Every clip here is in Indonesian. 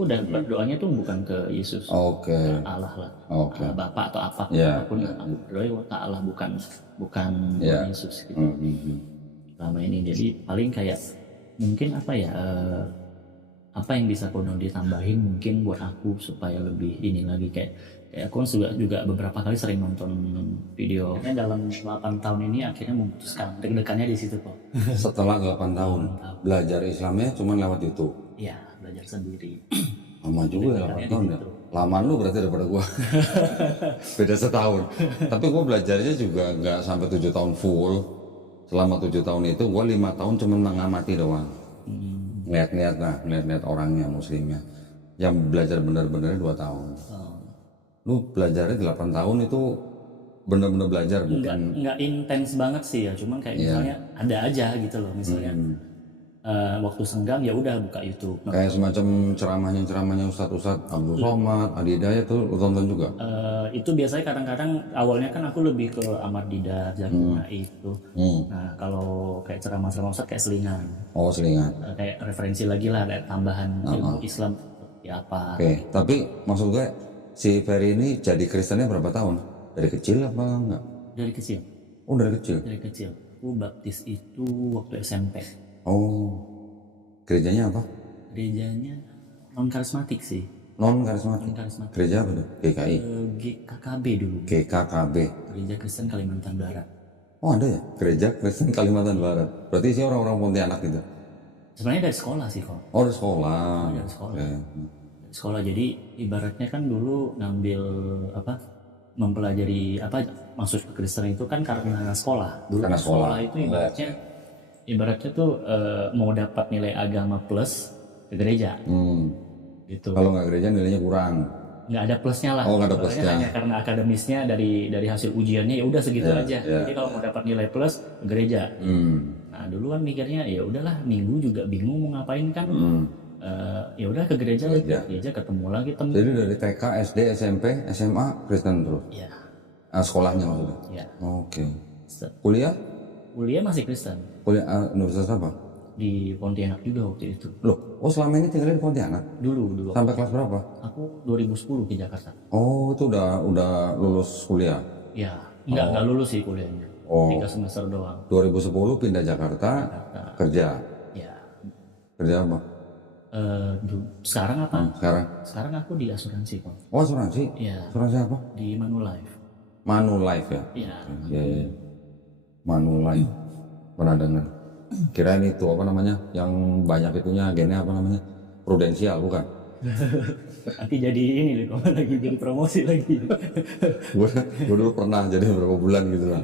aku udah berdoanya tuh bukan ke Yesus, Oke. ke Allah lah, Oke. Bapak atau apa, Ya. apapun aku berdoa ke Allah, bukan bukan Ya. Yesus gitu Hmm. selama ini. Jadi paling kayak mungkin apa ya, apa yang bisa Kono ditambahin mungkin buat aku supaya lebih ini lagi, kayak aku juga beberapa kali sering nonton video. Akhirnya dalam 8 tahun ini akhirnya memutuskan, deg-degannya di situ kok. Setelah 8 tahun belajar Islamnya cuma lewat YouTube. Iya, belajar sendiri. Lama juga ya 8 tahun ya. Lamaan lu berarti daripada gua. Beda setahun. Tapi gua belajarnya juga nggak sampai 7 tahun full. Selama 7 tahun itu gua 5 tahun cuma mengamati doang. Lihat-lihat orangnya, muslimnya. Yang belajar benar-benar 2 tahun. Lu belajarnya 8 tahun itu benar-benar belajar, bukan? Nggak intens banget sih ya, cuman kayak misalnya ada aja gitu loh, misalnya waktu senggang ya udah buka YouTube. Kayak semacam ceramahnya Ustadz Abdul Somad, Adi Hidayat tuh lu tonton juga? Itu biasanya kadang-kadang awalnya kan aku lebih ke Ahmad Didat, Zakir Naik itu. Nah kalau kayak ceramah-ceramah Ustadz kayak selingan, Oh, selingan. kayak referensi lagi lah, ada tambahan ilmu Islam ya apa. Oke, tapi maksud gue si Ferry ini jadi Kristennya berapa tahun? Dari kecil apa enggak? Dari kecil, Oh, dari kecil. dari kecil. Aku baptis itu waktu SMP. Oh, gerejanya apa? Gerejanya non karismatik sih, Non karismatik. non karismatik. Gereja apa tuh? GKI, GKKB dulu, GKKB. Gereja Kristen Kalimantan Barat. Oh, ada ya? Gereja Kristen Kalimantan Barat. Berarti sih orang-orang Pontianak gitu. Sebenarnya dari sekolah sih kok, Oh, dari sekolah. dari sekolah. Oke. Dari sekolah. Jadi ibaratnya kan dulu ngambil apa, mempelajari apa, masuk ke Kristen itu kan karena sekolah. Dulu Karena kan sekolah sekolah. itu ibaratnya tuh mau dapat nilai agama plus ke gereja gitu. Kalau nggak gereja nilainya kurang. Nggak ada plusnya lah. Oh, nggak ada Soalnya plusnya. hanya karena akademisnya dari hasil ujiannya ya udah segitu aja. Jadi kalau mau dapat nilai plus ke gereja. Nah dulu kan mikirnya ya udahlah, minggu juga bingung mau ngapain kan. Ya udah ke gereja lagi, gereja ketemu lagi temen. Jadi dari TK, SD, SMP, SMA Kristen terus. Ya, Sekolahnya maksudnya. ya. Oke. Kuliah? Kuliah masih Kristen Kuliah universitas apa? di Pontianak juga waktu itu. Loh, selama ini tinggalnya di Pontianak? Dulu Sampai kelas berapa? aku 2010 ke Jakarta. Oh, itu udah lulus kuliah. Ya, nggak lulus sih kuliahnya. 3 semester doang. 2010 pindah Jakarta, kerja. Ya. Kerja apa? Sekarang apa? Sekarang? Sekarang aku di asuransi kok. Oh, asuransi? Iya, Asuransi apa? di Manulife. Manulife ya? Iya. Iya. Manulife. Pernah dengar. Kirain itu apa namanya? Yang banyak itunya agennya apa namanya? Prudensial bukan? Nanti jadi ini nih, kok lagi jadi promosi lagi. Gue dulu pernah jadi beberapa bulan gitu lah.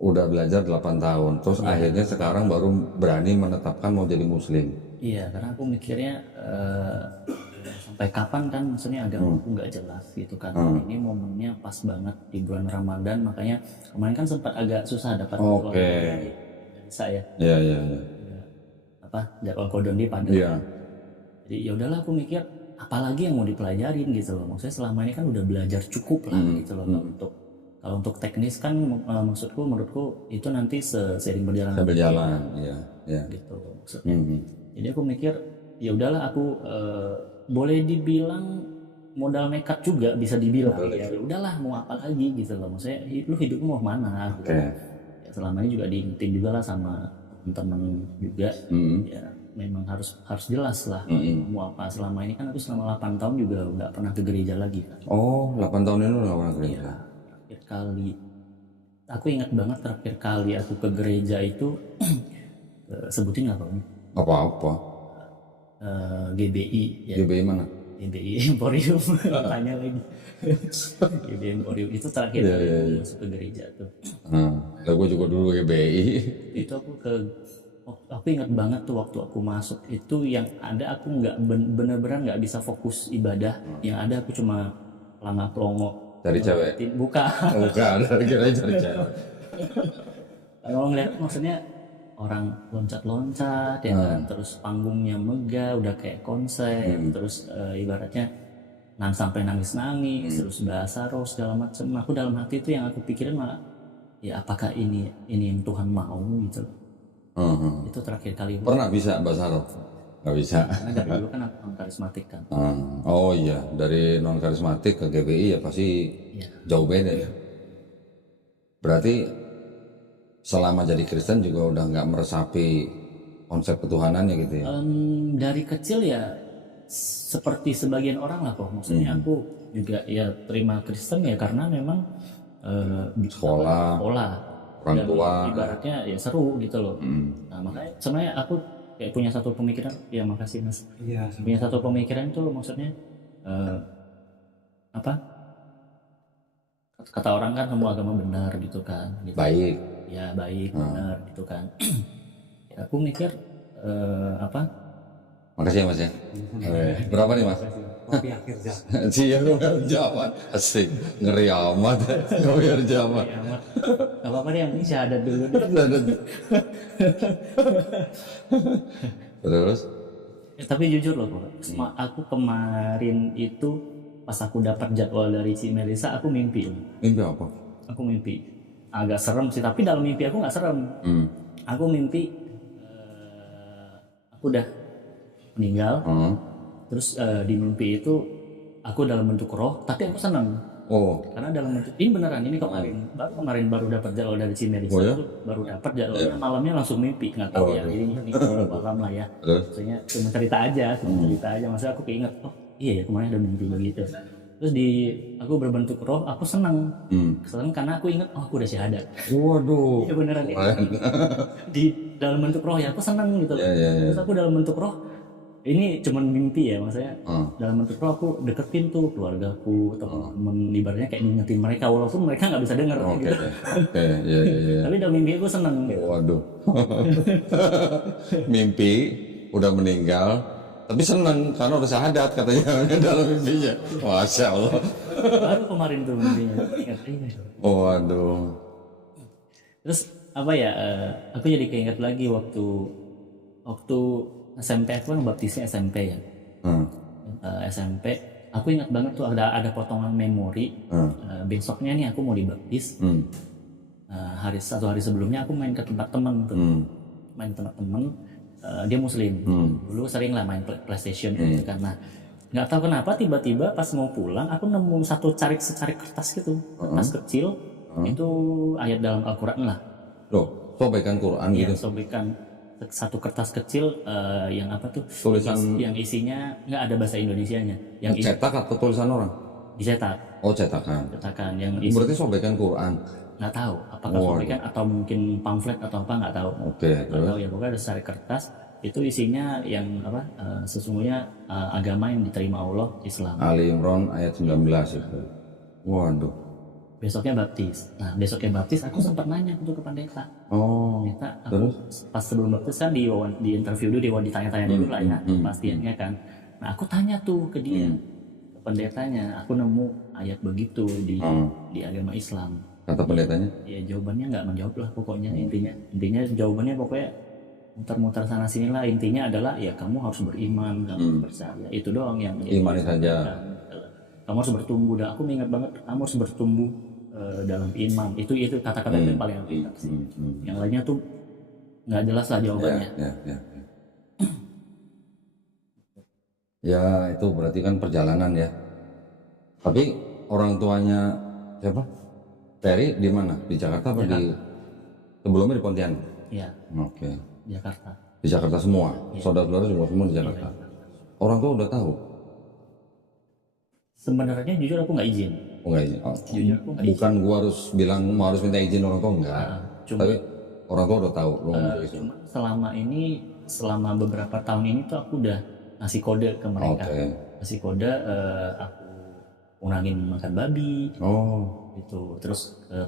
Udah belajar 8 tahun. Terus akhirnya sekarang baru berani menetapkan mau jadi muslim. Iya, karena aku mikirnya sampai kapan kan, maksudnya agama aku nggak jelas gitu kan. Ini momennya pas banget di bulan Ramadan, makanya kemarin kan sempat agak susah dapat dari saya. Iya. Apa jadwal kodon di Padang. Iya. Jadi ya udahlah, aku mikir apalagi yang mau dipelajarin gitu loh. Maksudnya selama ini kan udah belajar cukup lah gitu loh. Kalau untuk teknis kan menurutku itu nanti seiring berjalan. Berjalan, iya. Gitu maksudnya. Jadi aku mikir ya udahlah, aku boleh dibilang modal nekat juga bisa dibilang. Ya udahlah, mau apa lagi gitu loh. Maksudnya lu hidupmu mau mana? Gitu. Ya, selama ini juga diingetin juga lah sama teman-teman juga. Ya memang harus jelas lah mau apa. Selama ini kan aku selama 8 tahun juga nggak pernah ke gereja lagi kan. Oh, 8 tahun ini lu nggak pernah gereja? Iya, terakhir kali aku ingat banget, terakhir kali aku ke gereja itu sebutin nggak Bang? Apa-apa. GBI ya. GBI mana? GBI Emporium. Tanya lagi. GBI Emporium itu terakhir kali masuk ke gereja tuh. Gue juga dulu GBI. Itu aku ingat banget tuh waktu aku masuk itu, yang ada aku nggak bener-bener nggak bisa fokus ibadah. Yang ada aku cuma pelangap pelongo. Cari cewek? Bukan. Bukan, kira cari cewek. Kalau ngeliat maksudnya orang loncat-loncat ya kan, terus panggungnya megah udah kayak konser, terus ibaratnya sampai nangis-nangis, terus bahasa roh segala macam. Aku dalam hati itu yang aku pikirin malah, ya apakah ini yang Tuhan mau gitu. Itu terakhir kali. Pernah bisa bahasa roh? Nggak bisa. Karena dari dulu kan aku non karismatik kan. Oh iya, dari non karismatik ke GBI ya pasti Iya. jauh beda ya. Berarti selama jadi Kristen juga udah nggak meresapi konsep ketuhanannya gitu ya. Dari kecil ya seperti sebagian orang lah kok. Maksudnya aku juga ya terima Kristen ya karena memang di Sekolah, sekolah orang dan tua. ibaratnya ya seru gitu loh. Nah makanya sebenarnya aku kayak punya satu pemikiran, ya makasih mas. Iya, Punya satu pemikiran tuh maksudnya apa? Kata orang kan semua agama benar gitu kan. Gitu. Baik. Ya baik benar gitu kan. Ya, aku mikir apa? Makasih ya mas ya. Berapa nih mas? kopi akhir zaman. Iya, kopi zaman. Asik. Ngeri amat. Kopi zaman. Ya amat. Gak apa-apa deh, yang penting syahadat dulu deh. Terus? Ya, tapi jujur loh kok, aku kemarin itu pas aku dapat jadwal dari si Melisa, aku mimpi. Mimpi apa? Aku mimpi. Agak serem sih, tapi dalam mimpi aku nggak serem. Aku mimpi aku udah meninggal. Terus di mimpi itu aku dalam bentuk roh, tapi aku senang. Oh, Karena dalam bentuk ini beneran, ini kemarin baru dapat jadwal dari si Melisa. Oh, ya? Tuh, baru dapat jadwalnya, malamnya langsung mimpi, nggak tahu ya. Ini malam lah ya. terus? Maksudnya cuma cerita aja. Maksudnya aku keinget, oh iya ya kemarin ada mimpi begitu. Terus aku berbentuk roh, aku senang. Senang karena aku inget, oh aku udah syahadat. Waduh. Iya beneran itu. Di dalam bentuk roh ya aku senang gitu. Iya. Terus aku dalam bentuk roh, ini cuma mimpi ya maksudnya. Dalam bentuk roh aku deketin tuh keluargaku atau temen, ibaratnya kayak ngingetin mereka walaupun mereka nggak bisa denger Oke, gitu. oke, iya. Tapi dalam mimpi aku senang gitu. Waduh. Mimpi udah meninggal, tapi seneng karena udah syahadat katanya dalam mimpinya. Masya Allah. Baru kemarin tuh mimpinya. Ingat. Waduh. Terus apa ya? Aku jadi keinget lagi waktu SMP, aku kan baptisnya SMP ya. SMP, aku ingat banget tuh ada potongan memori. Besoknya nih aku mau dibaptis. Satu hari sebelumnya aku main ke tempat temen tuh. Main ke tempat temen. Dia muslim. Dulu sering lah main PlayStation gitu karena nggak tahu kenapa tiba-tiba pas mau pulang aku nemu secarik kertas gitu, kertas kecil. Itu ayat dalam Al-Quran lah. Loh, sobekan Quran Ya, gitu. sobekan satu kertas kecil yang apa tuh? Tulisan Yang isinya nggak ada bahasa Indonesianya. Yang cetak atau tulisan orang? dicetak, Oh, cetakan. yang isi Berarti sobekan Quran. nggak tahu apakah sobekan atau mungkin pamflet atau apa nggak tahu. Oke, Nggak tahu ya, pokoknya ada secarik kertas itu isinya yang apa? Sesungguhnya agama yang diterima Allah Islam. Ali Imran ayat 19 itu. Waduh. Besoknya baptis. Nah besoknya baptis aku sempat nanya tuh ke pendeta. Oh, Pendeta, aku pas sebelum baptis kan di interview dulu, ditanya-tanya dulu lah ya pastiannya kan. Nah aku tanya tuh ke dia, ke pendetanya, aku nemu ayat begitu di agama Islam. kata pendetanya? Ya jawabannya nggak menjawab lah pokoknya. Intinya jawabannya pokoknya muter-muter sana sini lah. Intinya adalah ya kamu harus beriman, kamu percaya, itu doang yang Imani saja. kamu harus bertumbuh. Dan aku ingat banget kamu harus bertumbuh dalam iman. Itu kata-kata yang paling aku ingat sih. Yang lainnya tuh nggak jelas lah jawabannya. Ya itu berarti kan perjalanan ya. Tapi orang tuanya siapa? Ferry di mana? Di Jakarta apa di sebelumnya di Pontianak? Iya, Oke. Jakarta. Di Jakarta semua. Saudara-saudara juga semua di Jakarta. Orang tua udah tahu. Sebenarnya jujur aku nggak izin. Oh, enggak izin. Oh, Jujur aku nggak izin. bukan gua harus bilang harus minta izin orang tua enggak. Tapi orang tua udah tahu lu ngomong gitu. Cuma selama beberapa tahun ini tuh aku udah ngasih kode ke mereka. Oke. Ngasih kode aku kurangin makan babi. Oh. Gitu. Terus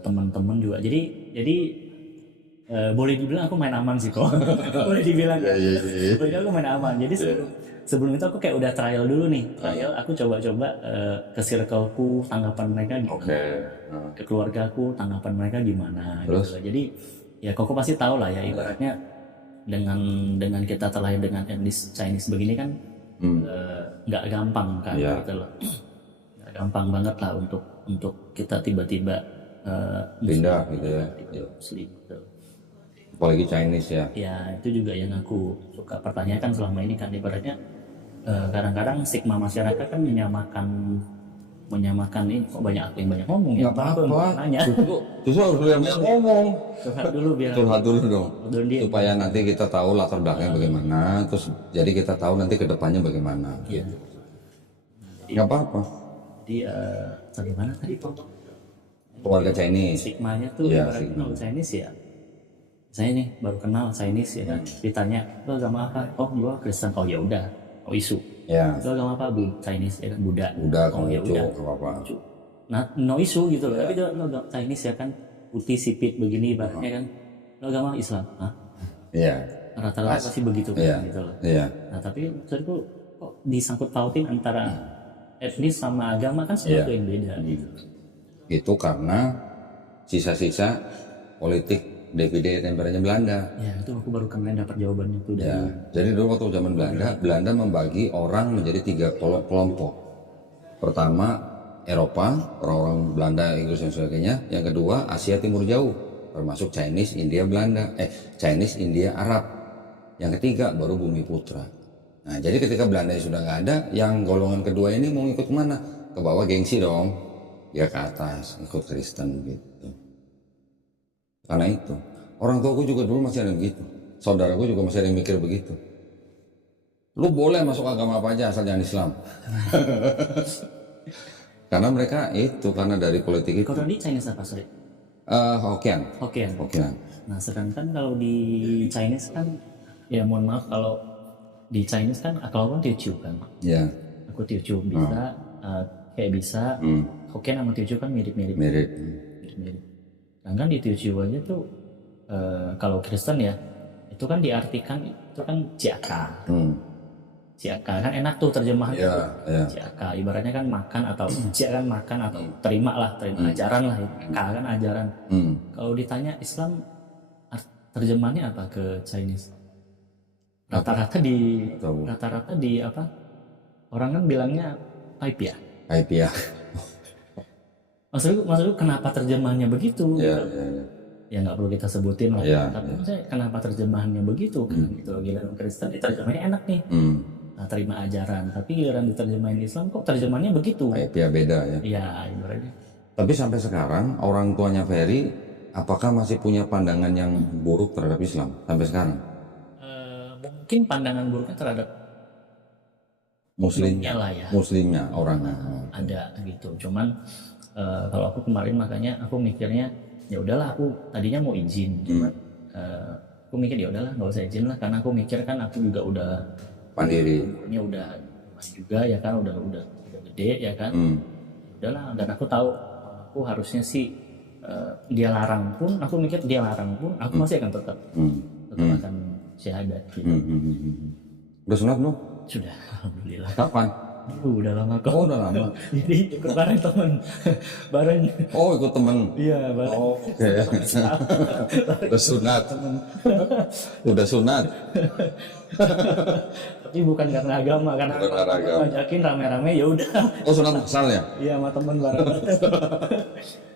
teman-teman juga. Jadi boleh dibilang aku main aman sih kok. Boleh dibilang. Boleh dibilang aku main aman. Jadi sebelum itu aku kayak udah trial dulu nih. Trial aku coba-coba ke circleku tanggapan mereka gimana. Oke. Ke keluargaku tanggapan mereka gimana. Terus? Gitu. Jadi ya Koko pasti tahu lah ya ibaratnya dengan kita terlahir dengan etnis Chinese begini kan nggak gampang kan gitu loh. Nggak gampang banget lah untuk kita tiba-tiba Pindah gitu ya. Muslim gitu. Apalagi Chinese ya. Ya itu juga yang aku suka pertanyakan selama ini kan, ibaratnya kadang-kadang stigma masyarakat kan menyamakan ini, kok banyak aku yang banyak ngomong ya. Nggak apa-apa. Nanya. Justru harus lu yang ngomong. Curhat dulu biar Curhat dulu dong. dia. Supaya nanti kita tahu latar belakangnya bagaimana, terus jadi kita tahu nanti ke depannya bagaimana. Iya. Nggak apa-apa. Jadi bagaimana tadi kok Keluarga Chinese. stigmanya tuh Iya, ibaratnya stigma. kalau Chinese ya, saya nih baru kenal Chinese ya kan, ditanya lo agama apa, oh gua Kristen, oh ya udah, oh isu, Ya, lo agama apa, Chinese ya kan, Buddha, udah oh kamu ya lucu, udah, nggak apa-apa. nah no isu gitu loh. Tapi lo agama Chinese ya kan, putih sipit begini ibaratnya kan, lo agama Islam, hah? Iya, Rata-rata pasti begitu kan iya, gitu loh. iya. Nah tapi maksudku kok disangkut pautin antara etnis sama agama kan sesuatu yang beda gitu. Itu karena sisa-sisa politik divide temperanya Belanda. Ya itu aku baru kemarin dapat jawabannya tuh dari Ya, jadi dulu waktu zaman Belanda membagi orang menjadi 3 kelompok. Pertama Eropa, orang-orang Belanda, Inggris dan sebagainya. Yang kedua Asia Timur Jauh, termasuk Chinese, India, Chinese, India, Arab. Yang ketiga baru Bumi Putra. Nah, jadi ketika Belanda sudah nggak ada, yang golongan kedua ini mau ikut kemana? Ke bawah gengsi dong, ya ke atas, ikut Kristen gitu. Karena itu, orang tuaku juga dulu masih ada yang begitu. Saudaraku juga masih ada yang mikir begitu. Lu boleh masuk agama apa aja asal jangan Islam. Karena mereka itu, karena dari politik itu. kalau di Chinese apa sorry? Hokkien. Hokkien. Nah sedangkan kalau di Chinese kan, ya mohon maaf kalau di Chinese kan kalau kan Teochew kan. Ya. Aku Teochew bisa, kayak bisa. Hokkien sama Teochew kan mirip-mirip. Mirip. Sedangkan di Teochew aja tuh kalau Kristen ya itu kan diartikan itu kan Ciaka. Ciaka kan enak tuh terjemahan itu. Ciaka ibaratnya kan makan atau Ciaka kan makan atau terima ajaran lah. Ka kan ajaran. Kalau ditanya Islam terjemahannya apa ke Chinese? Rata-rata di apa? Orang kan bilangnya pipe ya. Pipe ya. Maksudku kenapa terjemahannya begitu? Ya. Ya nggak perlu kita sebutin lah. Ya, Tapi maksudnya kenapa terjemahannya begitu? Kan gitu. Giliran Kristen terjemahannya enak nih. Nah, terima ajaran. Tapi giliran diterjemahin Islam kok terjemahannya begitu? Pipe ya beda ya. Iya, ibaratnya. Tapi sampai sekarang orang tuanya Ferry apakah masih punya pandangan yang buruk terhadap Islam sampai sekarang? Mungkin pandangan buruknya terhadap Muslimnya lah ya. Muslimnya orangnya. Ada gitu. Cuman kalau aku kemarin makanya aku mikirnya ya udahlah, aku tadinya mau izin, cuman aku mikir ya udahlah nggak usah izin lah, karena aku mikir kan aku juga udah Mandiri. umurnya udah juga ya kan, udah gede ya kan. Udahlah, dan aku tahu aku harusnya sih dia larang pun, aku mikir dia larang pun aku masih akan tetap akan syahadat gitu. Udah sunat belum? Sudah, alhamdulillah. Kapan? Udah lama kok. Oh, udah lama. Jadi ikut bareng temen. Bareng. Oh, ikut temen. Iya, bareng. Oh, oke. Udah sunat. Udah sunat. Tapi bukan karena agama, karena ngajakin rame-rame ya udah. Oh, sunat masal ya? Iya, sama temen bareng.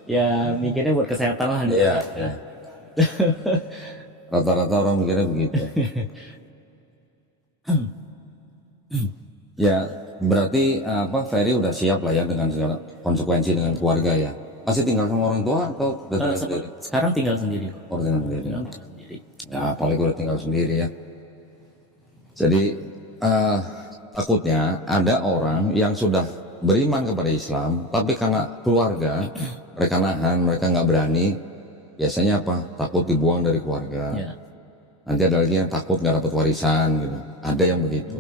Ya mikirnya buat kesehatan lah. Iya. Rata-rata orang mikirnya begitu. Ya, berarti Ferry udah siap lah ya dengan segala konsekuensi dengan keluarga ya. Masih tinggal sama orang tua atau udah tinggal sendiri? Sekarang tinggal sendiri. Oh, tinggal sendiri. Tinggal sendiri. Ya, apalagi udah tinggal sendiri ya. Jadi takutnya ada orang yang sudah beriman kepada Islam, tapi karena keluarga mereka nahan, mereka nggak berani. Biasanya apa? Takut dibuang dari keluarga. Ya. Nanti ada lagi yang takut nggak dapat warisan gitu. Ada yang begitu.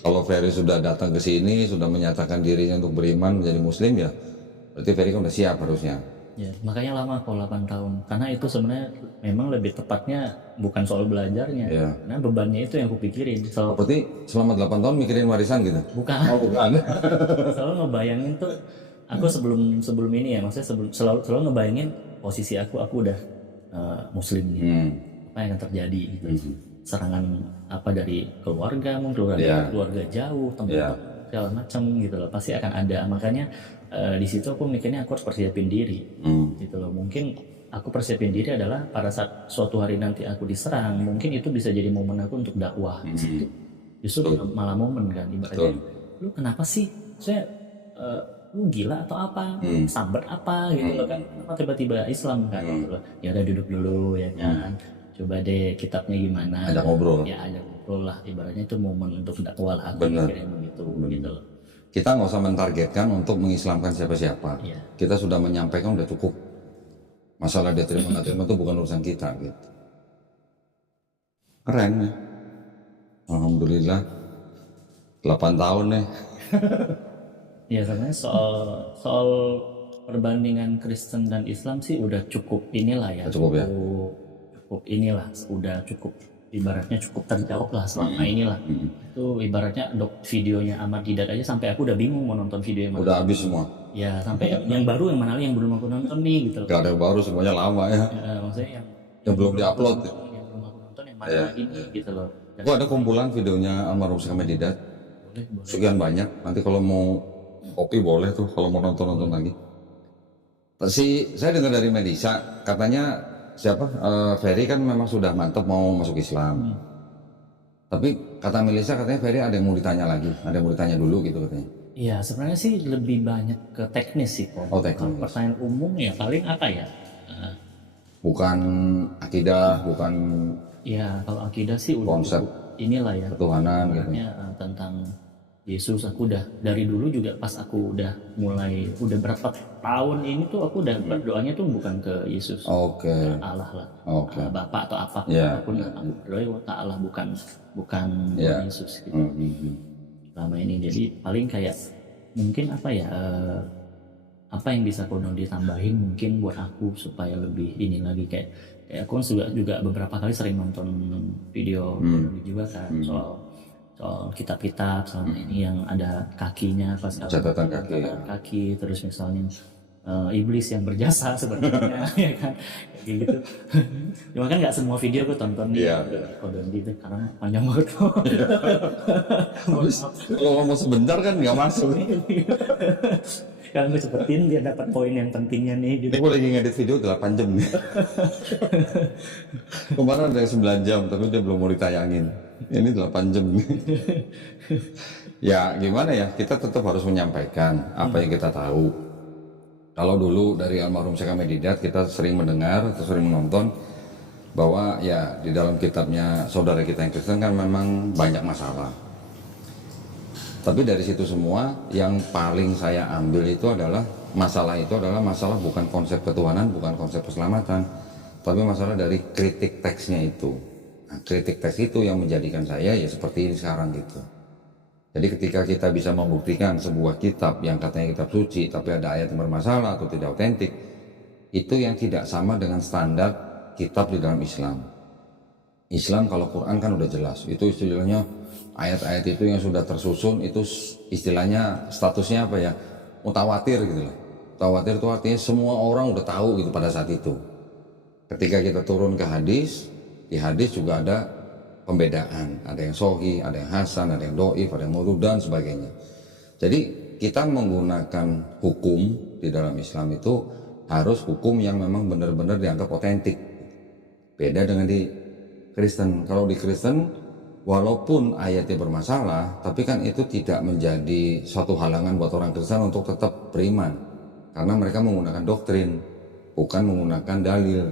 Kalau Ferry sudah datang ke sini, sudah menyatakan dirinya untuk beriman menjadi Muslim ya, berarti Ferry kan udah siap harusnya. Ya, makanya lama kok 8 tahun. Karena itu sebenarnya memang lebih tepatnya bukan soal belajarnya. Ya. Karena bebannya itu yang aku pikirin. Oh, berarti selama 8 tahun mikirin warisan gitu? Bukan. Oh, bukan. Selalu ngebayangin tuh, aku sebelum ini ya, maksudnya selalu ngebayangin posisi aku udah Muslim nih. Apa yang akan terjadi gitu. Serangan apa dari keluarga, mungkin keluarga jauh, teman-teman segala macam gitu loh, pasti akan ada. Makanya di situ aku mikirnya aku harus persiapin diri gitu loh. Mungkin aku persiapin diri adalah pada saat suatu hari nanti aku diserang, mungkin itu bisa jadi momen aku untuk dakwah di situ. Justru malah momen kan ibaratnya. Lu kenapa sih? Saya lu gila atau apa? Sambat apa gitu loh kan? Kenapa tiba-tiba Islam kan? Gitu loh. Ya udah duduk dulu ya kan. Coba deh kitabnya gimana? Ajak ngobrol. Ya ajak ngobrol lah. Ibaratnya itu momen untuk dakwah lah. Aku Bener. mikirnya begitu gitu loh. Kita nggak usah mentargetkan untuk mengislamkan siapa-siapa. Iya. Kita sudah menyampaikan udah cukup. Masalah dia terima nggak terima itu bukan urusan kita gitu. Keren ya. Alhamdulillah 8 tahun nih. Ya sebenarnya soal perbandingan Kristen dan Islam sih udah cukup inilah ya. Cukup ya. Cukup inilah, udah cukup ibaratnya cukup terjawab lah selama inilah. Itu ibaratnya videonya Ahmad Didat aja sampai aku udah bingung mau nonton video yang mana. Udah habis semua. Ya sampai yang baru yang mana lagi yang belum aku nonton nih gitu loh. Gak ada yang baru, semuanya lama ya. Maksudnya Yang belum diupload. yang belum aku nonton yang mana lagi nih gitu loh. Dan Gua ada kumpulan videonya almarhum Syekh Ahmad Didat. boleh. Sekian banyak. Nanti kalau mau kopi boleh tuh kalau mau nonton lagi. Saya dengar dari Melisa katanya Ferry kan memang sudah mantap mau masuk Islam. Tapi kata Melisa katanya Ferry ada yang mau ditanya lagi, ada yang mau ditanya dulu gitu katanya. Iya sebenarnya sih lebih banyak ke teknis sih kok. Oh, teknis. Kalau pertanyaan umum ya paling apa ya? Bukan akidah, bukan Ya kalau akidah sih udah Konsep. cukup inilah ya. ketuhanan gitu. Sebenarnya tentang Yesus aku udah dari dulu juga pas aku udah mulai udah berapa tahun ini tuh aku udah berdoanya tuh bukan ke Yesus, Oke. Allah lah, Oke. Bapak atau apa Ya. apapun lah. Aku berdoa ke Allah bukan Ya. Yesus gitu Mhm. selama ini. Jadi paling kayak mungkin apa ya apa yang bisa Kono ditambahin mungkin buat aku supaya lebih ini lagi kayak aku juga beberapa kali sering nonton video Kono juga kan soal kitab-kitab selama ini yang ada kakinya pas Catatan kaki. kaki terus misalnya iblis yang berjasa sebenarnya ya kan kayak gitu. Cuma kan nggak semua video aku tonton nih Iya, Kodondi itu karena panjang banget kok. Kalau ngomong sebentar kan nggak masuk. Kalau gue cepetin biar dapat poin yang pentingnya nih gitu. Ini gue lagi ngedit video 8 jam nih. Kemarin ada yang 9 jam tapi dia belum mau ditayangin. Ini 8 jam nih. Ya gimana ya, kita tetap harus menyampaikan apa yang kita tahu. Kalau dulu dari almarhum Syekh Ahmad Didat kita sering mendengar atau sering menonton bahwa ya di dalam kitabnya saudara kita yang Kristen kan memang banyak masalah. Tapi dari situ semua yang paling saya ambil itu adalah masalah bukan konsep ketuhanan, bukan konsep keselamatan, tapi masalah dari kritik teksnya itu. Nah, kritik teks itu yang menjadikan saya ya seperti ini sekarang gitu. Jadi ketika kita bisa membuktikan sebuah kitab yang katanya kitab suci tapi ada ayat yang bermasalah atau tidak otentik, itu yang tidak sama dengan standar kitab di dalam Islam. Islam kalau Quran kan udah jelas, itu istilahnya ayat-ayat itu yang sudah tersusun itu istilahnya statusnya apa ya, mutawatir gitu loh. Mutawatir itu artinya semua orang udah tahu gitu pada saat itu. Ketika kita turun ke hadis, di hadis juga ada pembedaan, ada yang sahih, ada yang hasan, ada yang doif, ada yang murud dan sebagainya. Jadi kita menggunakan hukum di dalam Islam itu harus hukum yang memang benar-benar dianggap otentik. Beda dengan di Kristen. Kalau di Kristen walaupun ayatnya bermasalah, tapi kan itu tidak menjadi suatu halangan buat orang Kristen untuk tetap beriman. Karena mereka menggunakan doktrin, bukan menggunakan dalil.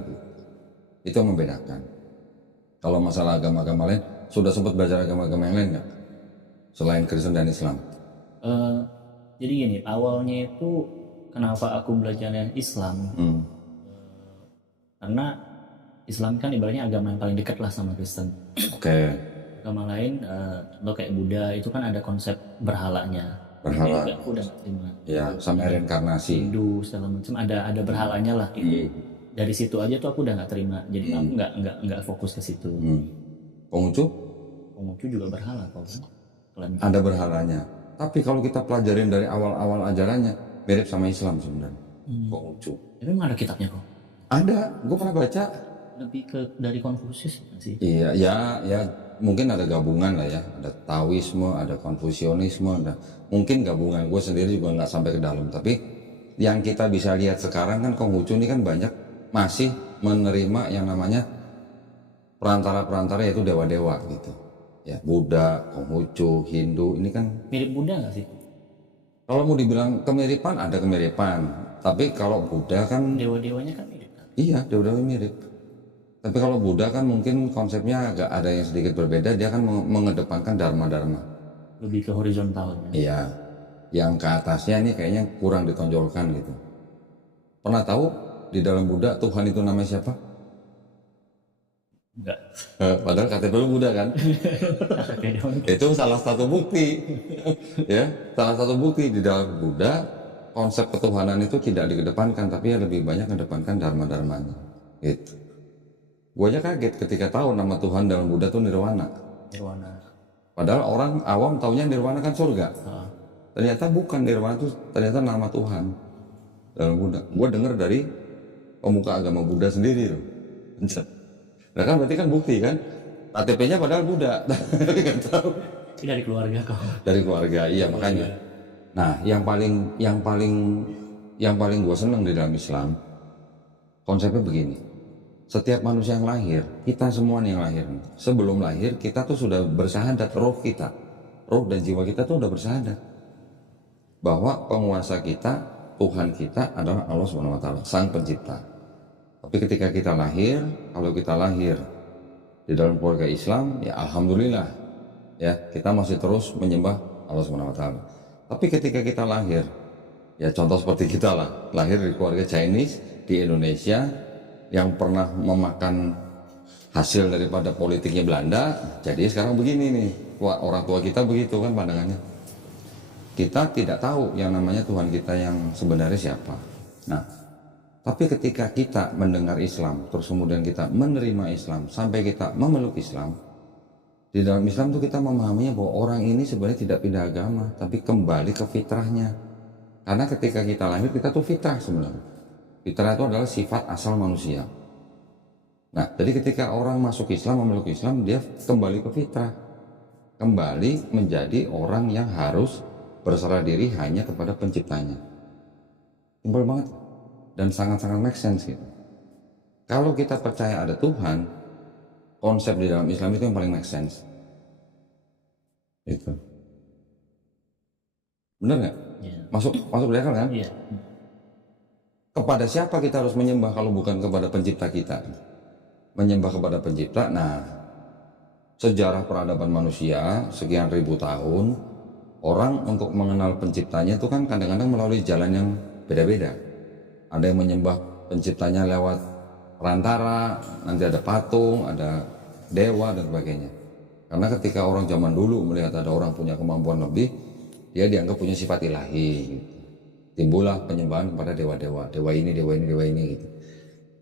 Itu yang membedakan. Kalau masalah agama-agama lain, sudah sempat belajar agama-agama yang lain nggak? Selain Kristen dan Islam? Jadi gini, awalnya itu kenapa aku belajarnya Islam? Karena Islam kan ibaratnya agama yang paling dekat lah sama Kristen. Oke. Agama lain, lo kayak Buddha itu kan ada konsep berhalanya. Berhala. Itu aku udah terima. Ya, sama reinkarnasi. Hindu segala macam ada berhalanya lah gitu. Dari situ aja tuh aku udah nggak terima. Jadi aku nggak fokus ke situ. Konghucu? Konghucu juga berhala kok. Kan? Ada berhalanya. Tapi kalau kita pelajarin dari awal-awal ajarannya, mirip sama Islam sebenarnya. Konghucu. Tapi emang ada kitabnya kok. Ada, gue pernah baca. Lebih ke dari Konfusius sih. Iya, ya mungkin ada gabungan lah ya. Ada Taoisme, ada Konfusionisme, ada mungkin gabungan. Gue sendiri juga nggak sampai ke dalam. Tapi yang kita bisa lihat sekarang kan Konghucu ini kan banyak masih menerima yang namanya perantara-perantara, yaitu dewa-dewa gitu. Ya, Buddha, Konghucu, Hindu, ini kan Mirip Buddha nggak sih? kalau mau dibilang kemiripan ada kemiripan, tapi kalau Buddha kan Dewa-dewanya kan mirip kan? iya dewa-dewa mirip. Tapi kalau Buddha kan mungkin konsepnya agak ada yang sedikit berbeda, dia kan mengedepankan dharma-dharma. Lebih ke horizontal ya. Iya, yang ke atasnya ini kayaknya kurang ditonjolkan gitu. Pernah tahu di dalam Buddha Tuhan itu namanya siapa? Enggak. Padahal KTP lu Buddha kan? Itu salah satu bukti. Ya, salah satu bukti di dalam Buddha konsep ketuhanan itu tidak dikedepankan, tapi ya lebih banyak mengedepankan dharma-dharmanya. Gitu. Gue aja kaget ketika tahu nama Tuhan dalam Buddha itu Nirwana. Nirwana. Padahal orang awam taunya Nirwana kan surga. Ternyata bukan, Nirwana itu ternyata nama Tuhan dalam Buddha. Gue dengar dari pemuka agama Buddha sendiri loh. Nah kan berarti kan bukti kan, KTP-nya padahal Buddha. Nggak tahu. Itu dari keluarga kok. Dari keluarga, iya makanya. Nah, yang paling gue seneng di dalam Islam konsepnya begini. Setiap manusia yang lahir, kita semua nih yang lahir, sebelum lahir kita tuh sudah bersyahadat, roh dan jiwa kita tuh udah bersyahadat bahwa penguasa kita, Tuhan kita adalah Allah Subhanahu Wa Taala, Sang Pencipta. Tapi ketika kita lahir, kalau kita lahir di dalam keluarga Islam, ya alhamdulillah, ya kita masih terus menyembah Allah Subhanahu Wa Taala. Tapi ketika kita lahir, ya contoh seperti kita lah, lahir di keluarga Chinese di Indonesia yang pernah memakan hasil daripada politiknya Belanda, jadi sekarang begini nih, orang tua kita begitu kan pandangannya. Kita tidak tahu yang namanya Tuhan kita yang sebenarnya siapa. Nah, tapi ketika kita mendengar Islam, terus kemudian kita menerima Islam, sampai kita memeluk Islam, di dalam Islam itu kita memahaminya bahwa orang ini sebenarnya tidak pindah agama, tapi kembali ke fitrahnya. Karena ketika kita lahir, kita tuh fitrah sebenarnya. Fitrah itu adalah sifat asal manusia. Nah, jadi ketika orang masuk Islam, memeluk Islam, dia kembali ke fitrah. Kembali menjadi orang yang harus berserah diri hanya kepada penciptanya. Simpel banget. Dan sangat-sangat make sense gitu. Kalau kita percaya ada Tuhan, konsep di dalam Islam itu yang paling make sense. Itu. Bener nggak? Yeah. Masuk di akal kan? Iya. Kepada siapa kita harus menyembah kalau bukan kepada pencipta kita? Menyembah kepada pencipta. Nah, sejarah peradaban manusia sekian ribu tahun, orang untuk mengenal penciptanya itu kan kadang-kadang melalui jalan yang beda-beda. Ada yang menyembah penciptanya lewat perantara, nanti ada patung, ada dewa dan sebagainya. Karena ketika orang zaman dulu melihat ada orang punya kemampuan lebih, dia dianggap punya sifat ilahi. Timbullah penyembahan kepada dewa-dewa, dewa ini gitu.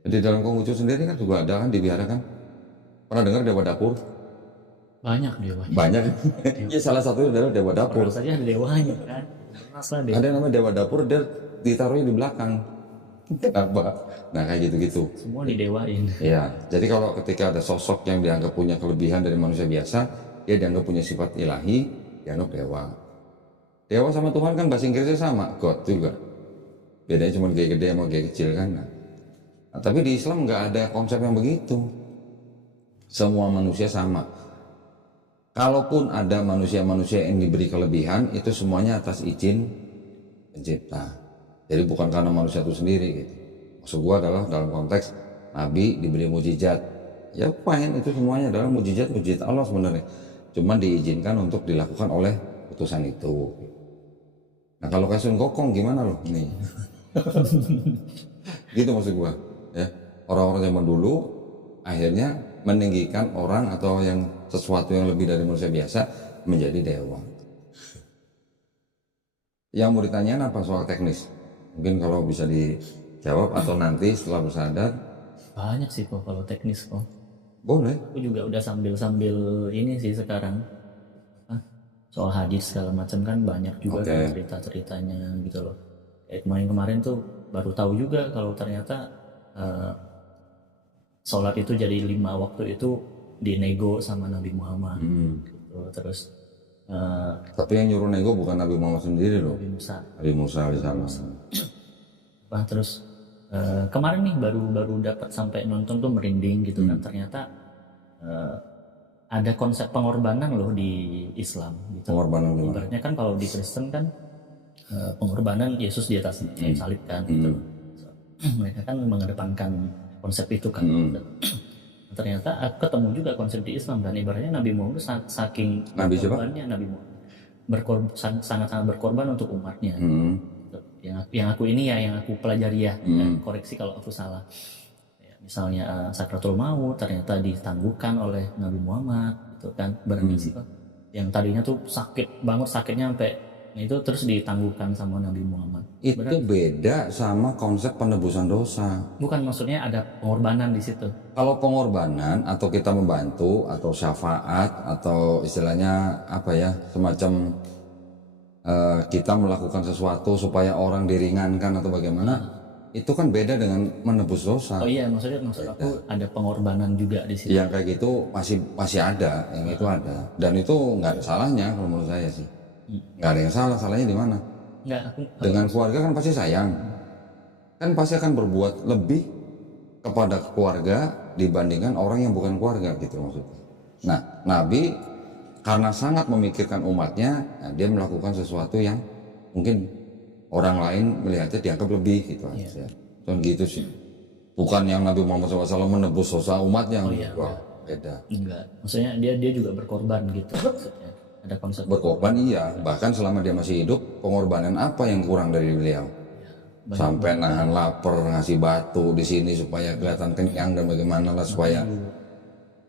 Jadi dalam Konghucu sendiri kan juga ada kan dibiarakan. Pernah dengar dewa dapur? Banyak dewa. Banyak. Ya salah satunya adalah dewa dapur. Saja ada dewanya kan. Ada yang namanya dewa dapur, dia ditaruhnya di belakang. Kenapa? Nah kayak gitu-gitu. Semua didewain. Ya, jadi kalau ketika ada sosok yang dianggap punya kelebihan dari manusia biasa, dia dianggap punya sifat ilahi, dianggap dewa. Dewa sama Tuhan kan bahasa Inggrisnya sama, God juga. Bedanya cuma G gede sama G kecil kan. Nah, tapi di Islam nggak ada konsep yang begitu. Semua manusia sama. Kalaupun ada manusia-manusia yang diberi kelebihan, itu semuanya atas izin pencipta. Jadi bukan karena manusia itu sendiri gitu. Maksud gua adalah dalam konteks Nabi diberi mujizat. Ya fine, itu semuanya adalah mujizat Allah sebenarnya. Cuman diizinkan untuk dilakukan oleh utusan itu. Nah kalau kayak Sun Gokong gimana loh nih? Gitu maksud gua. Ya, orang-orang zaman dulu akhirnya meninggikan orang atau yang sesuatu yang lebih dari manusia biasa menjadi dewa. Yang mau ditanyain apa soal teknis? Mungkin kalau bisa dijawab atau nanti setelah bersadar. Banyak sih kok kalau teknis kok. Boleh. Aku juga udah sambil ini sih sekarang. Soal hadis segala macam kan banyak juga kan cerita-ceritanya gitu loh. Kemarin tuh baru tahu juga kalau ternyata sholat itu jadi 5 waktu itu dinego sama Nabi Muhammad. Gitu. Terus tapi yang nyuruh nego bukan Nabi Muhammad sendiri loh. Nabi Musa. Nabi Musa di sana. Terus kemarin nih baru dapat sampai nonton tuh merinding gitu kan, ternyata ada konsep pengorbanan loh di Islam gitu. Pengorbanan gimana? Ibaratnya kan kalau di Kristen kan pengorbanan Yesus di atas salib kan gitu. Mereka kan mengedepankan konsep itu kan. Ternyata aku ketemu juga konsep di Islam dan ibaratnya Nabi Muhammad saking Nabi siapa? berkorbannya, Nabi Muhammad sangat-sangat berkorban untuk umatnya. Yang aku ini ya, yang aku pelajari ya, koreksi kalau aku salah. Ya, misalnya sakratul maut ternyata ditangguhkan oleh Nabi Muhammad gitu kan, berarti yang tadinya tuh sakit banget, sakitnya sampai itu terus ditangguhkan sama Nabi Muhammad. Itu beda sama konsep penebusan dosa. Bukan, maksudnya ada pengorbanan di situ. Kalau pengorbanan atau kita membantu atau syafaat atau istilahnya apa ya, semacam kita melakukan sesuatu supaya orang diringankan atau bagaimana, itu kan beda dengan menebus dosa. Oh iya, maksud aku ada pengorbanan juga di situ. Yang kayak gitu masih ada, yang itu ada, dan itu nggak ada salahnya kalau menurut saya sih. Nggak ada yang salah, salahnya di mana? Enggak, Dengan keluarga kan pasti sayang, kan pasti akan berbuat lebih kepada keluarga dibandingkan orang yang bukan keluarga gitu maksudnya. Nah, Nabi karena sangat memikirkan umatnya, nah, dia melakukan sesuatu yang mungkin orang lain melihatnya dianggap lebih gitu aja. Dan gitu sih. Bukan yang Nabi Muhammad SAW menebus dosa umatnya. Wah, beda. Enggak, maksudnya dia juga berkorban gitu maksudnya. Ada konsep Berkorban iya, bahkan selama dia masih hidup, pengorbanan apa yang kurang dari beliau? Sampai nahan lapar, ngasih batu di sini supaya kelihatan kenyang dan bagaimana lah supaya.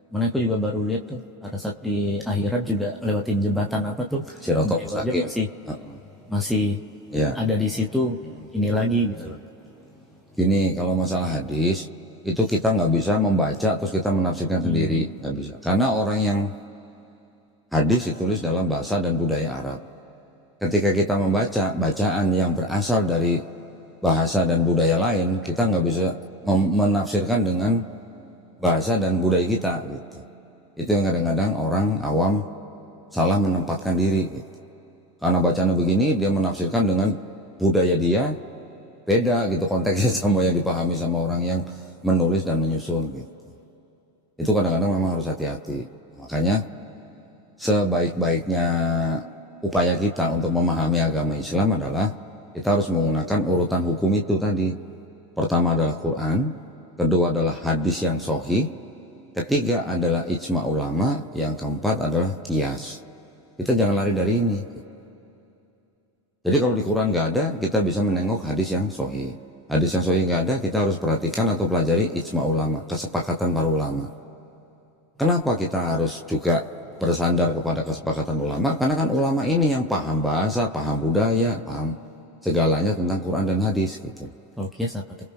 Mana aku juga baru lihat tuh pada saat di akhirat juga lewatin jembatan apa tuh, Siratal Mustaqim. masih ada di situ ini lagi gitu. Gini, kalau masalah hadis itu kita nggak bisa membaca terus kita menafsirkan sendiri, nggak bisa. Karena orang yang hadis ditulis dalam bahasa dan budaya Arab. Ketika kita membaca bacaan yang berasal dari bahasa dan budaya lain, kita nggak bisa menafsirkan dengan bahasa dan budaya kita gitu. Itu yang kadang-kadang orang awam salah menempatkan diri gitu. Karena bacaannya begini, dia menafsirkan dengan budaya dia beda gitu konteksnya sama yang dipahami sama orang yang menulis dan menyusun gitu. Itu kadang-kadang memang harus hati-hati. Makanya sebaik-baiknya upaya kita untuk memahami agama Islam adalah kita harus menggunakan urutan hukum itu tadi. Pertama adalah Quran, kedua adalah hadis yang sahih, ketiga adalah ijma ulama, yang keempat adalah qiyas. Kita jangan lari dari ini. Jadi kalau di Quran nggak ada, kita bisa menengok hadis yang sahih. Hadis yang sahih nggak ada, kita harus perhatikan atau pelajari ijma ulama, kesepakatan para ulama. Kenapa kita harus juga bersandar kepada kesepakatan ulama? Karena kan ulama ini yang paham bahasa, paham budaya, paham segalanya tentang Quran dan hadis gitu. Kalau kias apa tuh?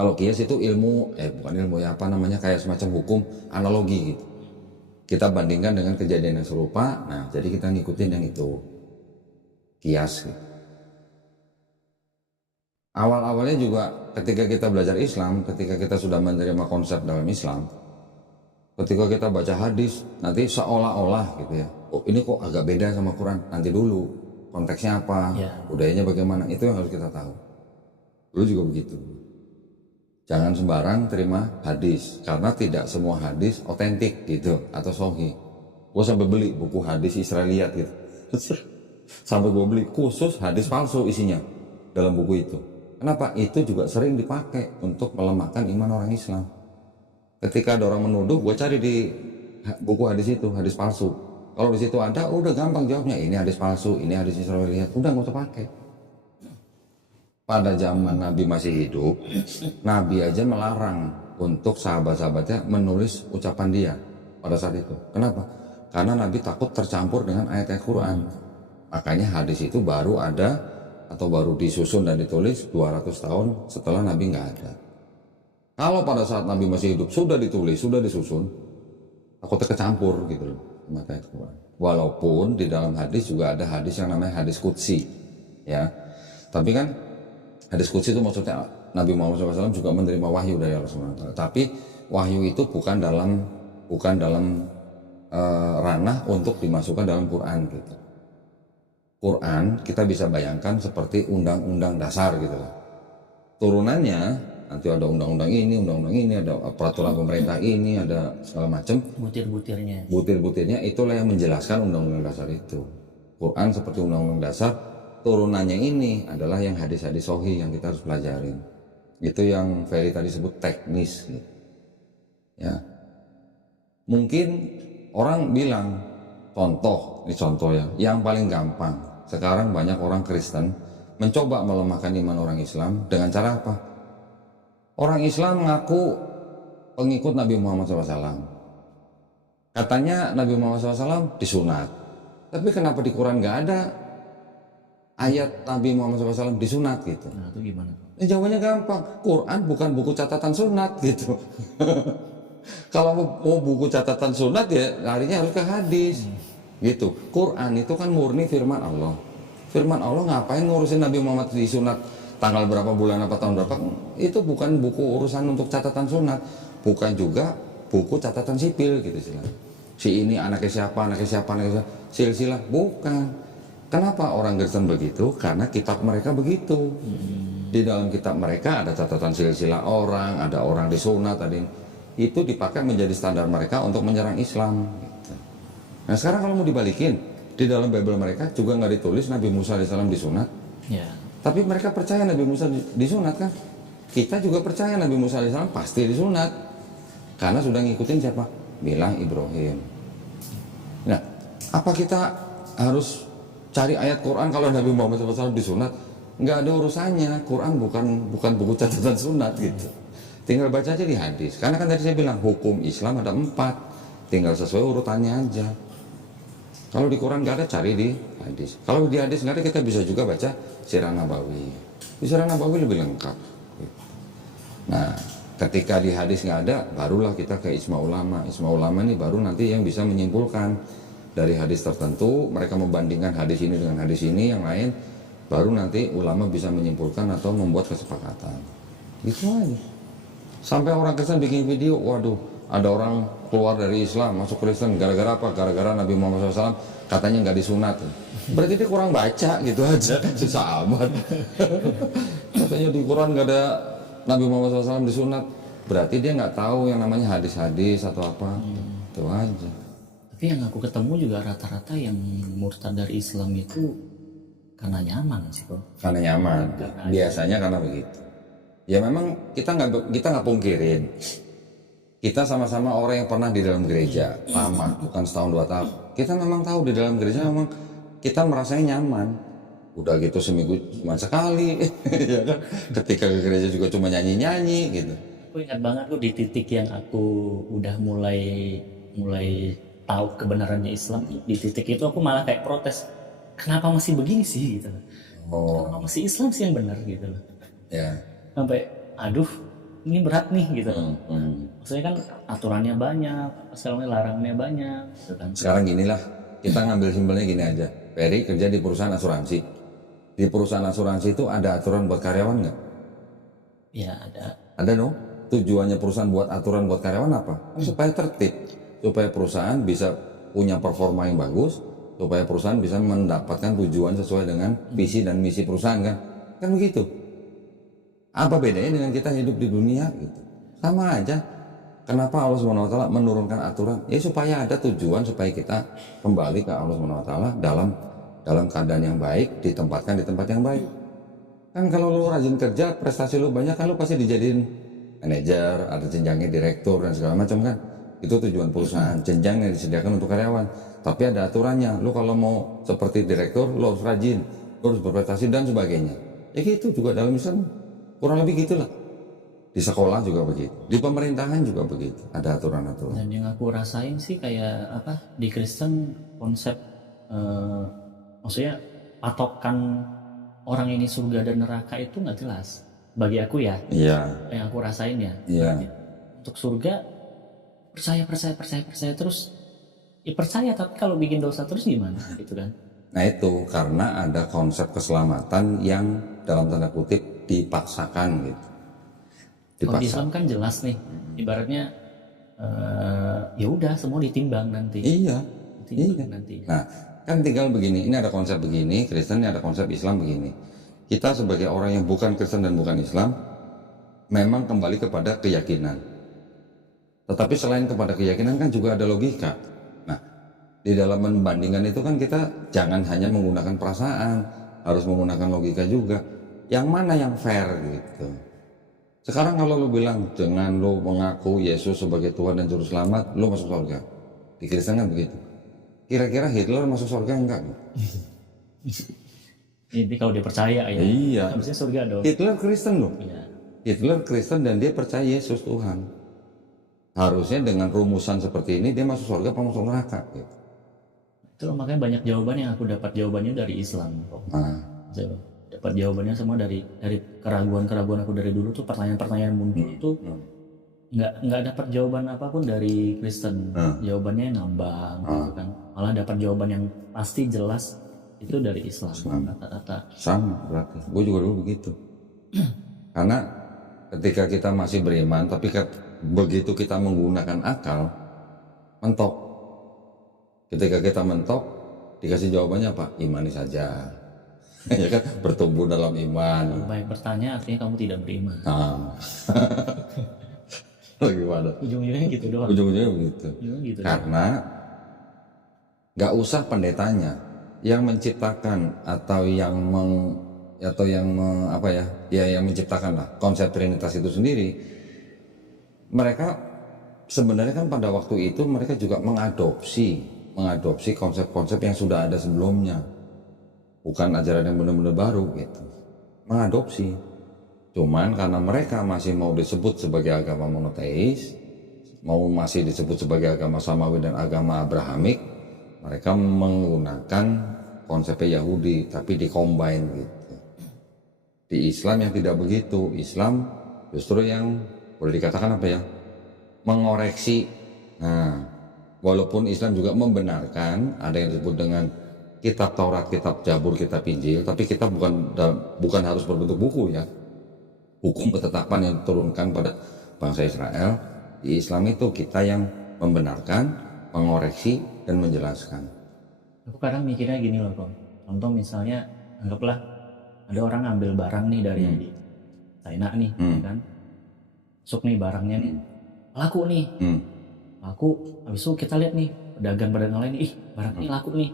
Kalau kias itu ilmu, bukan ilmu ya, apa namanya, kayak semacam hukum analogi gitu. Kita bandingkan dengan kejadian yang serupa, nah jadi kita ngikutin yang itu. Kias gitu. Awal-awalnya juga ketika kita belajar Islam, ketika kita sudah menerima konsep dalam Islam, ketika kita baca hadis, nanti seolah-olah gitu ya, oh ini kok agak beda sama Quran, nanti dulu konteksnya apa, budayanya bagaimana, itu yang harus kita tahu. Dulu juga begitu. Jangan sembarang terima hadis, karena tidak semua hadis otentik gitu, atau sahih. Gue sampai beli buku hadis Israeliat gitu. Sampai gue beli khusus hadis palsu isinya dalam buku itu. Kenapa? Itu juga sering dipakai untuk melemahkan iman orang Islam. Ketika ada orang menuduh, gue cari di buku hadis itu, hadis palsu. Kalau di situ ada, udah gampang jawabnya. Ini hadis palsu, ini hadis Israeliat. Udah nggak usah pakai. Pada zaman Nabi masih hidup, Nabi aja melarang untuk sahabat-sahabatnya menulis ucapan dia pada saat itu. Kenapa? Karena Nabi takut tercampur dengan ayat-ayat Quran. Makanya hadis itu baru ada atau baru disusun dan ditulis 200 tahun setelah Nabi nggak ada. Kalau pada saat Nabi masih hidup sudah ditulis, sudah disusun, takutnya kecampur gitu loh sama ayat Quran. Walaupun di dalam hadis juga ada hadis yang namanya hadis qudsi, ya. Tapi kan hadis qudsi itu maksudnya Nabi Muhammad SAW juga menerima wahyu dari Allah SWT. Tapi wahyu itu bukan dalam ranah untuk dimasukkan dalam Quran gitu. Quran kita bisa bayangkan seperti undang-undang dasar gitu loh. Turunannya nanti ada undang-undang ini, ada peraturan pemerintah ini, ada segala macam. Butir-butirnya. Butir-butirnya itulah yang menjelaskan undang-undang dasar itu. Quran seperti undang-undang dasar, turunannya ini adalah yang hadis-hadis sahih yang kita harus pelajarin. Itu yang Ferry tadi sebut teknis. Gitu. Ya, mungkin orang bilang ini contoh ya, yang paling gampang. Sekarang banyak orang Kristen mencoba melemahkan iman orang Islam dengan cara apa? Orang Islam mengaku pengikut Nabi Muhammad SAW. Katanya Nabi Muhammad SAW disunat. Tapi kenapa di Quran nggak ada ayat Nabi Muhammad SAW disunat gitu? Nah itu gimana? Jawabannya gampang. Quran bukan buku catatan sunat gitu. Kalau mau buku catatan sunat ya larinya harus ke hadis. Gitu. Quran itu kan murni firman Allah. Firman Allah ngapain ngurusin Nabi Muhammad disunat tanggal berapa, bulan apa, tahun berapa? Itu bukan buku urusan untuk catatan sunat. Bukan juga buku catatan sipil gitu istilahnya. Si ini anaknya siapa, silsilah. Bukan. Kenapa orang Kristen begitu? Karena kitab mereka begitu. Di dalam kitab mereka ada catatan silsilah orang, ada orang disunat, ada ini. Itu dipakai menjadi standar mereka untuk menyerang Islam. Gitu. Nah sekarang kalau mau dibalikin, di dalam Bible mereka juga nggak ditulis Nabi Musa AS disunat. Ya. Tapi mereka percaya Nabi Musa disunat kan? Kita juga percaya Nabi Musa AS pasti disunat. Karena sudah ngikutin siapa? Bilang Ibrahim. Nah, apa kita harus cari ayat Quran kalau Nabi Muhammad SAW disunat? Nggak ada urusannya. Quran bukan buku catatan sunat gitu. Tinggal baca aja di hadis. Karena kan tadi saya bilang hukum Islam ada 4. Tinggal sesuai urutannya aja. Kalau di Quran nggak ada, cari di hadis. Kalau di hadis nggak ada, kita bisa juga baca Sirah Nabawi. Di Sirah Nabawi lebih lengkap. Nah, ketika di hadis nggak ada, barulah kita ke Ijma Ulama. Ijma Ulama ini baru nanti yang bisa menyimpulkan dari hadis tertentu. Mereka membandingkan hadis ini dengan hadis ini, yang lain. Baru nanti ulama bisa menyimpulkan atau membuat kesepakatan. Gitu aja. Sampai orang Kristen bikin video, waduh, ada orang keluar dari Islam masuk Kristen gara-gara apa? Gara-gara Nabi Muhammad SAW katanya nggak disunat. Berarti dia kurang baca gitu aja, susah amat. Katanya di Quran nggak ada Nabi Muhammad SAW disunat, berarti dia nggak tahu yang namanya hadis-hadis atau apa. Itu aja. Tapi yang aku ketemu juga rata-rata yang murtad dari Islam itu karena nyaman sih kok. Karena nyaman. Biasanya karena begitu. Ya memang kita nggak pungkirin. Kita sama-sama orang yang pernah di dalam gereja lama, bukan setahun 2 tahun. Kita memang tahu di dalam gereja memang kita merasanya nyaman. Udah gitu seminggu cuma sekali, ya kan? Ketika ke gereja juga cuma nyanyi-nyanyi gitu. Aku ingat banget tuh di titik yang aku udah mulai tahu kebenarannya Islam. Di titik itu aku malah kayak protes. Kenapa masih begini sih gitu? Kenapa masih Islam sih yang benar gitu loh? Ya. Sampai aduh ini berat nih gitu. Maksudnya kan aturannya banyak, misalnya larangannya banyak gitu kan. Sekarang ginilah, kita ngambil simpelnya gini aja. Ferry kerja di perusahaan asuransi. Di perusahaan asuransi itu ada aturan buat karyawan nggak? Ya ada. Ada dong. Tujuannya perusahaan buat aturan buat karyawan apa? Supaya tertib, supaya perusahaan bisa punya performa yang bagus, supaya perusahaan bisa mendapatkan tujuan sesuai dengan visi dan misi perusahaan kan? Kan begitu. Apa bedanya dengan kita hidup di dunia gitu? Sama aja. Kenapa Allah SWT menurunkan aturan? Ya supaya ada tujuan, supaya kita kembali ke Allah SWT dalam keadaan yang baik, ditempatkan di tempat yang baik. Kan kalau lu rajin kerja, prestasi lu banyak, kan lu pasti dijadiin manajer, ada jenjangnya direktur dan segala macam kan. Itu tujuan perusahaan, jenjang yang disediakan untuk karyawan. Tapi ada aturannya. Lu kalau mau seperti direktur, lu harus rajin, lu harus berprestasi dan sebagainya. Ya gitu juga dalam Islam. Kurang lebih gitulah. Di sekolah juga begitu, di pemerintahan juga begitu, ada aturan-aturan. Dan yang aku rasain sih kayak apa di Kristen konsep maksudnya patokan orang ini surga dan neraka itu nggak jelas bagi aku ya. Iya. Yang aku rasain ya. Iya. Untuk surga percaya terus. Ya percaya, tapi kalau bikin dosa terus gimana gitu kan? Nah itu karena ada konsep keselamatan yang dalam tanda kutip dipaksakan gitu. Kalau di Islam kan jelas nih, ibaratnya ya udah semua ditimbang nanti. Iya. Nanti. Nah kan tinggal begini, ini ada konsep begini, Kristen ini ada konsep Islam begini. Kita sebagai orang yang bukan Kristen dan bukan Islam, memang kembali kepada keyakinan. Tetapi selain kepada keyakinan kan juga ada logika. Nah, di dalam membandingkan itu kan kita jangan hanya menggunakan perasaan, harus menggunakan logika juga. Yang mana yang fair gitu. Sekarang kalau lu bilang dengan lu mengaku Yesus sebagai Tuhan dan Juru Selamat, lu masuk surga. Di Kristen kan begitu. Kira-kira Hitler masuk surga enggak? Ini kalau dia percaya ya. Iya. Harusnya surga dong. Hitler Kristen loh. Iya. Hitler Kristen dan dia percaya Yesus Tuhan. Harusnya dengan rumusan seperti ini dia masuk surga apa masuk neraka gitu. Itu makanya banyak jawaban yang aku dapat jawabannya dari Islam. Nah, Dapat jawabannya semua dari keraguan-keraguan aku dari dulu tuh, pertanyaan-pertanyaan muncul tuh nggak dapat jawaban apapun dari Kristen. Jawabannya ngambang gitu kan. Malah dapat jawaban yang pasti jelas itu dari Islam. Kata-kata sama berarti. Gue juga dulu begitu. Karena ketika kita masih beriman, tapi begitu kita menggunakan akal, mentok. Ketika kita mentok, dikasih jawabannya apa? Imani saja. Ya kan, bertumbuh dalam iman. baik bertanya artinya kamu tidak beriman. Nah. Gimana? Ujung-ujungnya gitu doang. Ujung-ujungnya begitu. Ujungnya gitu. Karena nggak usah pendetanya yang menciptakan atau yang yang menciptakan lah konsep Trinitas itu sendiri. Mereka sebenarnya kan pada waktu itu mereka juga mengadopsi konsep-konsep yang sudah ada sebelumnya. Bukan ajaran yang benar-benar baru gitu. Mengadopsi. Cuman karena mereka masih mau disebut sebagai agama monoteis, masih disebut sebagai agama Samawi dan agama Abrahamik, mereka menggunakan konsep Yahudi tapi dikombin gitu. Di Islam yang tidak begitu. Islam justru yang boleh dikatakan apa ya? Mengoreksi. Nah, walaupun Islam juga membenarkan ada yang disebut dengan kitab Taurat, kitab Zabur, kitab Injil, tapi kita bukan harus berbentuk buku ya. Hukum ketetapan yang diturunkan pada bangsa Israel. Di Islam itu kita yang membenarkan, mengoreksi, dan menjelaskan. Aku kadang mikirnya gini loh, Kom. Contoh misalnya, anggaplah ada orang ngambil barang nih dari China nih, kan? Masuk nih barangnya nih, laku nih. Laku, habis itu kita lihat nih, pedagang-pedagang lain, barang ini laku nih.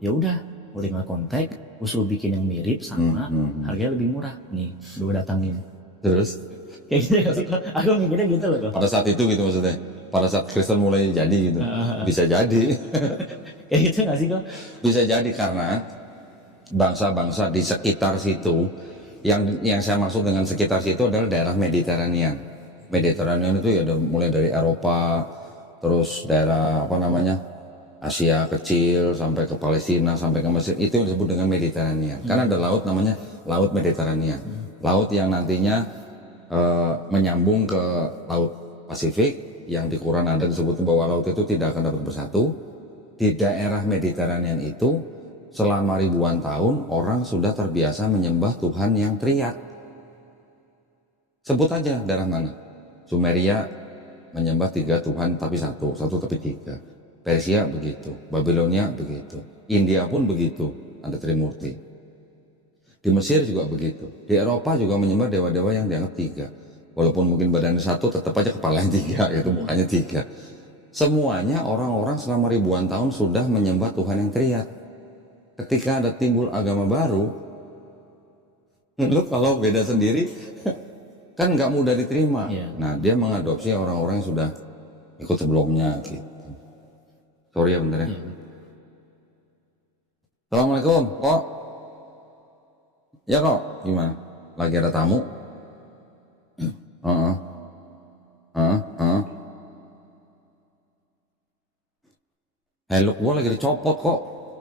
Ya udah, lu tinggal kontak, terus lu bikin yang mirip sama, harganya lebih murah. Nih, lu datangin. Terus? Kayak gitu gak sih? Aku mikirnya gitu loh, Kom. Pada saat itu gitu maksudnya? Pada saat Kristen mulai jadi gitu? Bisa jadi. Kayak gitu gak sih, Kom? Bisa jadi karena bangsa-bangsa di sekitar situ, yang saya maksud dengan sekitar situ adalah daerah Mediterranean. Mediterranean itu ya mulai dari Eropa, terus daerah Asia kecil sampai ke Palestina sampai ke Mesir, itu yang disebut dengan Mediterranean. Karena ada laut namanya Laut Mediterranean. Laut yang nantinya menyambung ke Laut Pasifik, yang di Quran ada disebut bahwa laut itu tidak akan dapat bersatu. Di daerah Mediterranean itu selama ribuan tahun orang sudah terbiasa menyembah Tuhan yang triad. Sebut aja daerah mana. Sumeria menyembah 3 Tuhan tapi satu tapi 3. Persia begitu, Babilonia begitu, India pun begitu, ada Trimurti. Di Mesir juga begitu, di Eropa juga menyembah dewa-dewa yang dianggap 3. Walaupun mungkin badannya 1, tetap aja kepalanya 3, itu mukanya 3. Semuanya orang-orang selama ribuan tahun sudah menyembah Tuhan yang triad. Ketika ada timbul agama baru, lu kalau beda sendiri kan nggak mudah diterima. Nah, dia mengadopsi orang-orang yang sudah ikut sebelumnya gitu. Sorry ya bentar ya. Assalamualaikum, kok? Ya kok, gimana? Lagi ada tamu? Hello, gua lagi dicopot kok.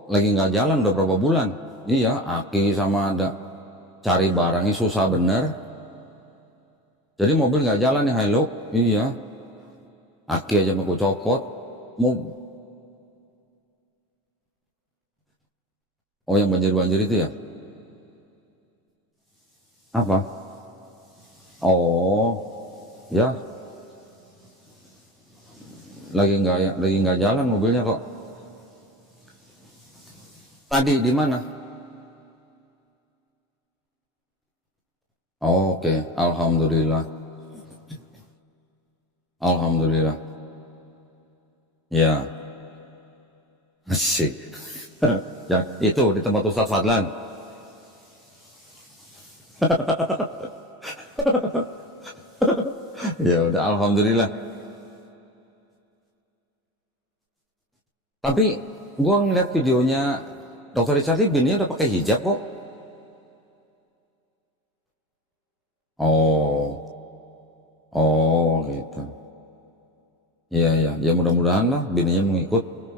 Lagi nggak jalan udah berapa bulan. Iya, aki sama ada cari barangnya susah bener. Jadi mobil nggak jalan nih, hello. Iya. Aki aja mau copot. Oh, yang banjir-banjir itu ya? Apa? Oh, ya. Lagi nggak jalan mobilnya kok. Tadi di mana? Oh, oke. Alhamdulillah. Alhamdulillah. Ya. Asik. Yang itu di tempat Ustadz Fadlan. Ya udah, alhamdulillah. Tapi gua ngeliat videonya Dr. Richard bininya udah pakai hijab kok. Oh, oh gitu. Iya, iya, ya mudah-mudahan lah bininya mengikut.